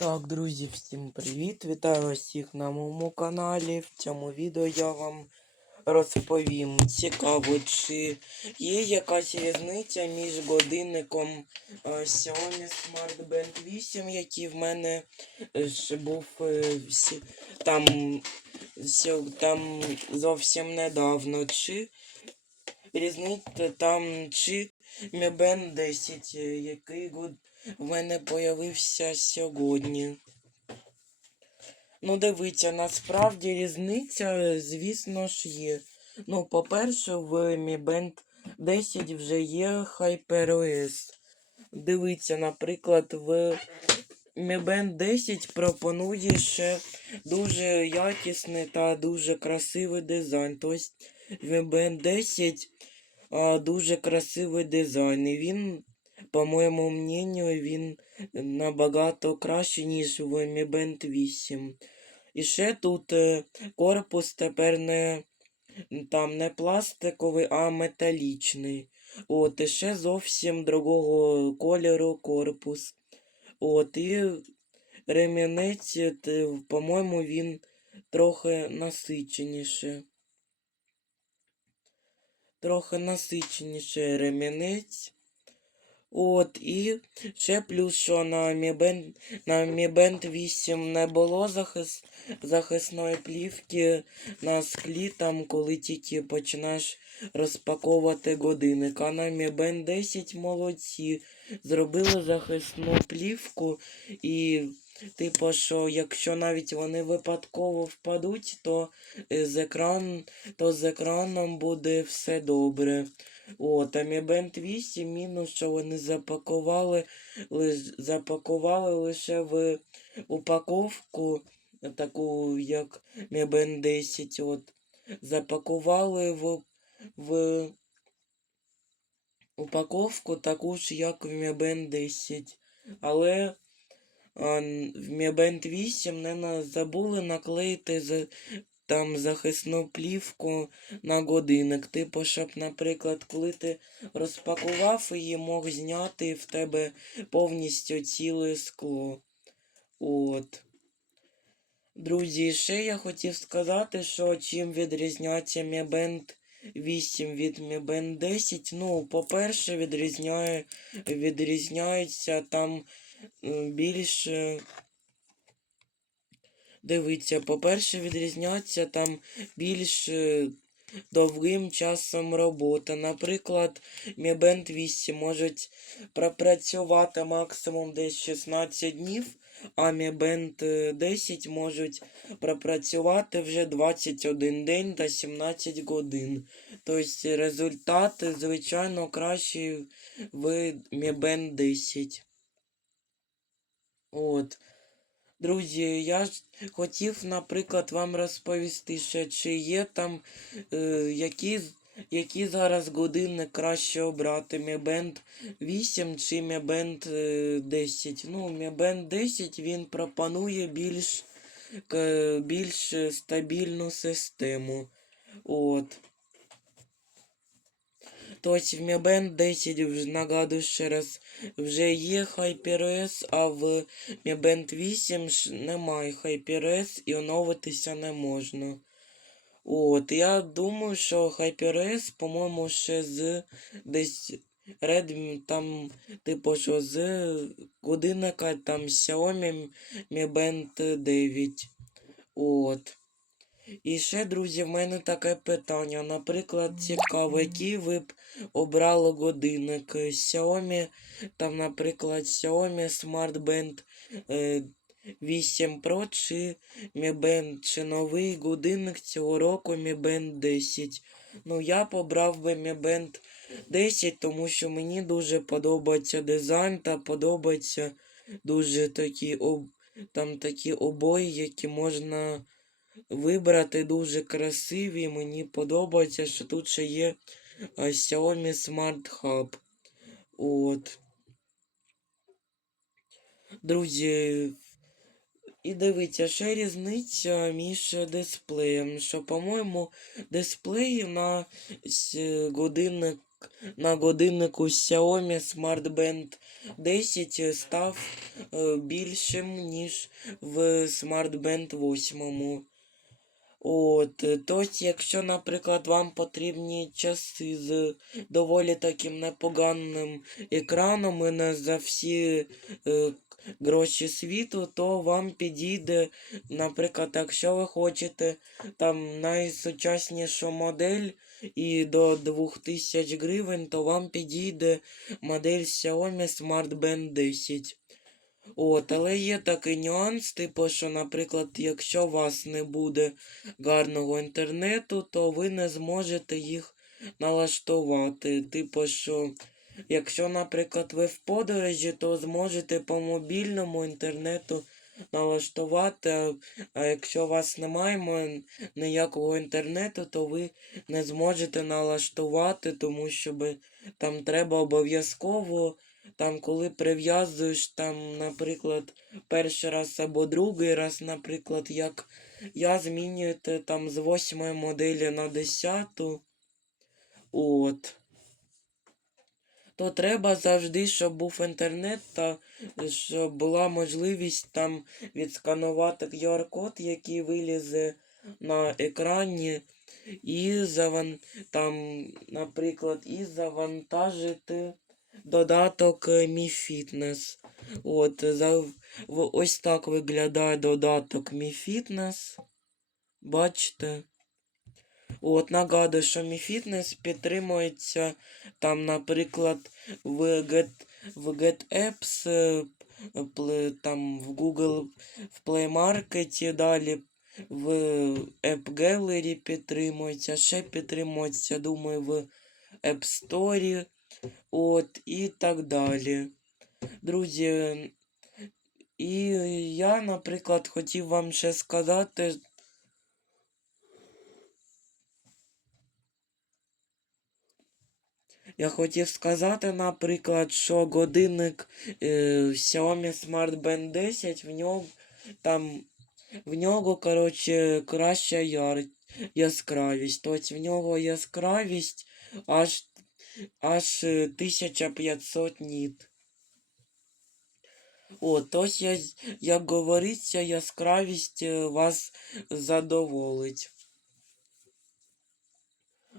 Так, друзі, всім привіт! Вітаю всіх на моєму каналі. В цьому відео я вам розповім цікаво, чи є якась різниця між годинником е, Xiaomi Smart Band 8, який в мене був е, там, там зовсім недавно, чи різниця там, чи Mi Band 10, е, який год в мене появився сьогодні. Ну, дивіться, насправді різниця, звісно ж, є. Ну, по-перше, в Mi Band 10 вже є HyperOS. Дивіться, наприклад, в Mi Band 10 пропонує ще дуже якісний та дуже красивий дизайн. Тобто в Mi Band 10 а, дуже красивий дизайн. І він, по моєму мнению, він набагато краще, ніж в Mi Band 8. І ще тут е, корпус тепер не там не пластиковий, а металічний. От, і ще зовсім другого кольору корпус. От, і ремінець, е, по-моєму, він трохи насиченіше. Трохи насиченіше ремінець. От, і ще плюс, що на Mi Band, на Mi Band 8 не було захис, захисної плівки на склі, там, коли тільки починаєш розпаковувати годинник. А на Mi Band 10 молодці. Зробили захисну плівку і, типу, що якщо навіть вони випадково впадуть, то е, з екран, то з екраном буде все добре. От, а Mi Band 8 мінус, що вони запакували, лиш, запакували лише в упаковку, таку як Mi Band 10, от, запакували в, в упаковку таку ж, як в Mi Band 10. Але в Mi Band 8 не забули наклеїти там захисну плівку на годинник. Типу, щоб, наприклад, коли ти розпакував її, мог зняти в тебе повністю ціле скло. От. Друзі, ще я хотів сказати, що чим відрізняється Mi Band 8 від Mi Band 10. Ну, по-перше, відрізняє, відрізняється там м, більше. Дивіться, по-перше, відрізняється там більш довгим часом роботи. Наприклад, Mi Band 8 можуть пропрацювати максимум десь 16 днів, а Mi Band е, 10 можуть пропрацювати вже 21 день та 17 годин. Тобто результат, звичайно, кращий в Mi Band 10. От. Друзі, я ж хотів, наприклад, вам розповісти ще, чи є там е, які, які зараз години краще обрати Band 8 чи Band е, 10. Ну, Band 10 він пропонує більш, більш стабільну систему. От. Тобто в Band 10, вже нагадую ще раз, вже є HyperOS, а в Band 8 ж немає HyperOS і оновитися не можна. От, я думаю, що HyperOS, по-моєму, ще з десь Redmi, там, типу, що з годинника там Xiaomi Mi Band 9. От. І ще, друзі, в мене таке питання. Наприклад, цікаво, який ви б обрали годинник е, Xiaomi, там, наприклад, Xiaomi Smart Band е, 8 Pro чи Mi Band, чи новий годинник цього року Mi Band 10. Ну, я побрав би Mi Band 10, тому що мені дуже подобається дизайн та подобається дуже такі об... там такі обої, які можна вибрати дуже красиві. Мені подобається, що тут ще є е, Xiaomi Smart Hub. От. Друзі, і дивіться, ще різниця між дисплеєм. Що, по-моєму, дисплей на годинник на годиннику Xiaomi Smart Band 10 став е, більшим, ніж в Smart Band 8. От, е, тобто, якщо, наприклад, вам потрібні часи з доволі таким непоганим екраном і не за всі е, гроші світу, то вам підійде, наприклад, якщо ви хочете там найсучаснішу модель і до 2000 гривень, то вам підійде модель Xiaomi Smart Band 10. От, але є такий нюанс, типу, що, наприклад, якщо у вас не буде гарного інтернету, то ви не зможете їх налаштувати. Типу, що якщо, наприклад, ви в подорожі, то зможете по мобільному інтернету налаштувати. а- якщо у вас немає ніякого інтернету, то ви не зможете налаштувати, тому що там треба обов'язково. Там, коли прив'язуєш, там, наприклад, перший раз або другий раз, наприклад, як я змінюєте там з восьмої моделі на десяту. От. То треба завжди, щоб був інтернет, та щоб була можливість там відсканувати QR-код, який вилізе на екрані, і заван... там, наприклад, і завантажити додаток е, Mi От, за... ось так виглядає додаток Mi Fitness. Бачите? От, нагадую, що Mi Fitness підтримується там, наприклад, в Get, в GetApps, е, пл- там в Google, в Play Market, далі в App Gallery підтримується, ще підтримується, думаю, в App Store, от, і так далі. Друзі, і я, наприклад, хотів вам ще сказати, Я хотів сказати, наприклад, що годинник е, Xiaomi Smart Band 10, в нього там в нього, коротше, краща яр... яскравість. Тобто в нього яскравість аж, аж е, 1500 ніт. О, тож, я, як говориться, яскравість е, вас задоволить.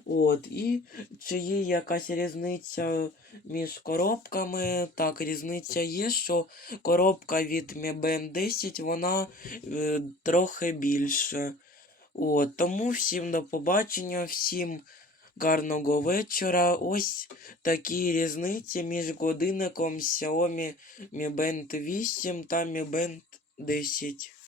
От, і чи є якась різниця між коробками? Так, різниця є, що коробка від Mi Band 10, вона е, трохи більша. От, тому всім до побачення, всім гарного вечора. Ось такі різниці між годинником Xiaomi Mi Band 8 та Mi Band 10.